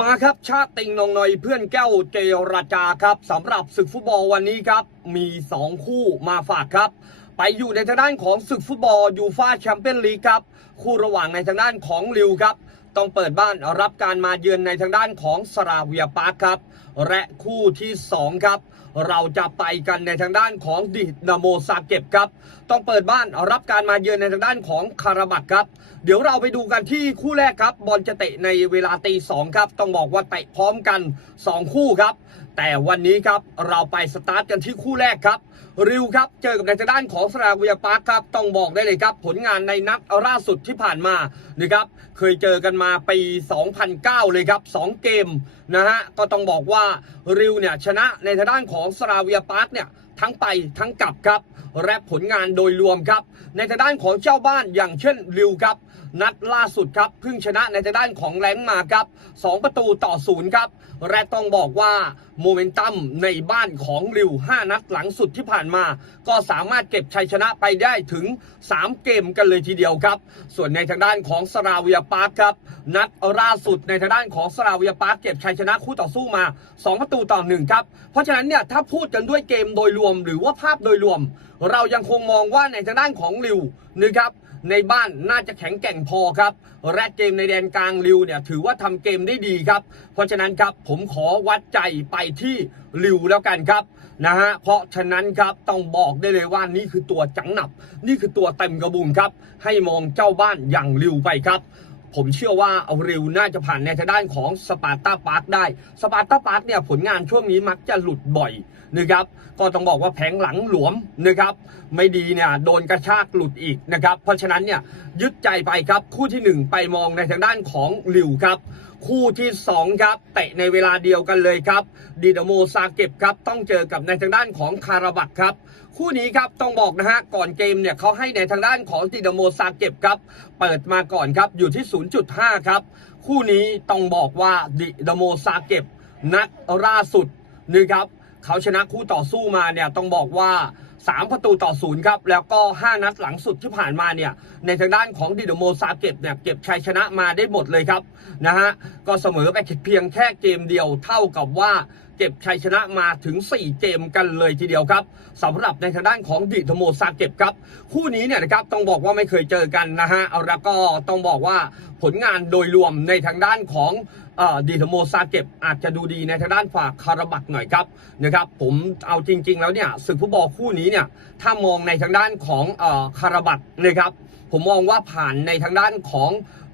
มาครับชาติติงนองหน่อยเพื่อนแก้วเจรจาครับสำหรับศึกฟุตบอลวันนี้ครับมี 2 คู่มาฝากครับ ไปอยู่ในทางด้านของศึกฟุตบอลยูฟาแชมเปี้ยนลีกครับ คู่ระหว่างในทางด้านของลิวครับ ต้องเปิดบ้านรับการมาเยือนในทางด้านของสราเวียปาร์คครับ และคู่ที่ 2 ครับ เราจะไปกันในทางด้านของดินาโมซาเก็บครับ ต้องเปิดบ้านรับการมาเยือนในทางด้านของคาราบักครับ เดี๋ยวเราไปดูกันที่คู่แรกครับบอลจะเตะในเวลาตีสองครับ ต้องบอกว่าเตะพร้อมกัน 2 คู่ครับ แต่วันนี้ครับเราไปสตาร์ทกันที่คู่แรกครับ ริวครับ เจอกับในทางด้านของสราเวียปาร์คครับ ต้องบอกได้เลยครับ ผลงานในนัดล่าสุดที่ผ่านมานะครับ เคยเจอกันมาปี 2009 เลยครับ 2 เกมนะฮะ ก็ต้องบอกว่าริวเนี่ยชนะในทางด้านของสราเวียปาร์คเนี่ยทั้งไปทั้งกลับครับ และผลงานโดยรวมครับ ในทางด้านของเจ้าบ้านอย่างเช่นริวครับนัดล่าสุดครับเพิ่งชนะในทางด้านของแรงมาครับ 2 ประตูต่อศูนย์ครับและต้องบอกว่าโมเมนตัมในบ้านของริว 5 นัดหลังสุดที่ผ่านมา ก็สามารถเก็บชัยชนะไปได้ถึง 3 เกมกันเลยทีเดียวครับ ส่วนในทางด้านของสราเวียปาร์คครับ นัดล่าสุดในทางด้านของสราเวียปาร์คเก็บชัยชนะคู่ต่อสู้มา 2 ประตูต่อหนึ่งครับ เพราะฉะนั้นเนี่ยถ้าพูดกันด้วยเกมโดยรวมหรือว่าภาพโดยรวม เรายังคงมองว่าในทางด้านของริวนะครับในบ้านน่าจะแข็งแกร่งพอครับและเกมในแดนกลางริวเนี่ยถือว่าทำเกมได้ดีครับ เพราะฉะนั้นครับผมขอวัดใจไปที่ริวแล้วกันครับนะฮะเพราะฉะนั้นครับต้องบอกได้เลยว่านี่คือตัวจังหนับ นี่คือตัวเต็มกระบุงครับ ให้มองเจ้าบ้านอย่างริวไปครับ ผมเชื่อว่าเอาริวน่าจะผ่านในทางด้านของสปาร์ตาพาร์คได้สปาร์ตาพาร์คเนี่ยผลงานช่วงนี้มักจะหลุดบ่อยนะครับก็ต้องบอกว่าแผงหลังหลวมนะครับไม่ดีเนี่ยโดนกระชากหลุดอีกนะครับเพราะฉะนั้นเนี่ยยึดใจไปครับคู่ที่หนึ่งไปมองในทางด้านของริวครับ คู่ที่สองครับเตะในเวลาเดียวกันเลยครับดีดาโมซาเก็บครับต้องเจอกับในทางด้านของคาราบักครับ คู่นี้ครับต้องบอกนะฮะก่อนเกมเนี่ยเขาให้ในทางด้านของดิดาโมซาเก็บครับ เปิดมาก่อนครับอยู่ที่ 0.5 ครับ คู่นี้ต้องบอกว่าดิดาโมซาเก็บนัดล่าสุดนะครับเขาชนะคู่ต่อสู้มาเนี่ยต้องบอกว่า 3 ประตูต่อศูนย์ครับ แล้วก็ 5 นัดหลังสุดที่ผ่านมาเนี่ย ในทางด้านของดิโดโมซาเก็บเนี่ยเก็บชัยชนะมาได้หมดเลยครับนะฮะก็เสมอไปเพียงแค่เกมเดียวเท่ากับว่าเก็บชัยชนะมาถึง 4 เกมกันเลยทีเดียวครับสำหรับในทางด้านของดิโดโมซาเก็บครับ คู่นี้เนี่ยนะครับต้องบอกว่าไม่เคยเจอกันนะฮะแล้วก็ต้องบอกว่าผลงานโดยรวมในทางด้านของดีทโมซาเก็บอาจจะดูดีในทางด้านฝากคาราบักหน่อยครับนะครับผมเอาจริง ๆ แล้วเนี่ยศึกฟุตบอลคู่นี้เนี่ยถ้ามองในทางด้านของคาราบักนะครับผมมองว่าผ่านในทางด้านของ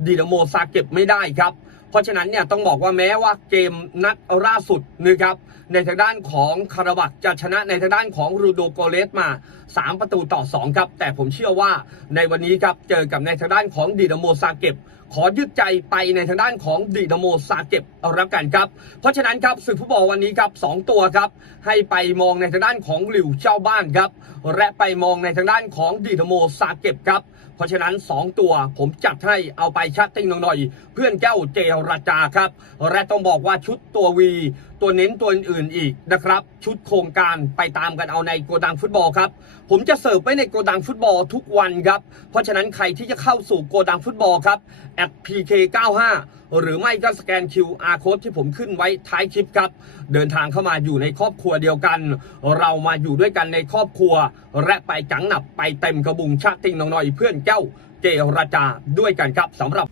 ดีทโมซาเก็บไม่ได้ครับ เพราะฉะนั้นเนี่ยต้องบอกว่าแม้ว่าเกมนัดล่าสุดนะครับในทางด้านของคาราบักจะชนะในทางด้านของรูโดโกเลสมา 3 ประตูต่อ 2 ครับ แต่ผมเชื่อว่าในวันนี้ครับเจอกับในทางด้านของดีดาโมซาเก็บ ขอยึดใจไปในทางด้านของดีนาโมซาเก็บเอาละกันครับ เพราะฉะนั้นครับศึกฟุตบอลวันนี้ครับสองตัวครับ ให้ไปมองในทางด้านของหลิวเจ้าบ้านครับและไปมองในทางด้านของดีนาโมซาเก็บครับ เพราะฉะนั้น 2 ตัวผมจัดให้เอาไปชัดติ้งหน่อย เพื่อนเจ้าเจรจาครับและต้องบอกว่าชุดตัววี ตัวเน้นตัวอื่นอีกนะครับ ชุดโครงการไปตามกันเอาในโกดังฟุตบอลครับ ผมจะเสิร์ฟไว้ในโกดังฟุตบอลทุกวันครับ เพราะฉะนั้นใครที่จะเข้าสู่โกดังฟุตบอลครับ @pk95 หรือไม่ก็สแกน QR code ที่ผมขึ้นไว้ท้ายคลิปครับ เดินทางเข้ามาอยู่ในครอบครัวเดียวกัน เรามาอยู่ด้วยกันในครอบครัว และไปจังหนับไปเต็มกระบุงชาติงน้องน่อยเพื่อนเจ้าเจรจาด้วยกันครับสำหรับ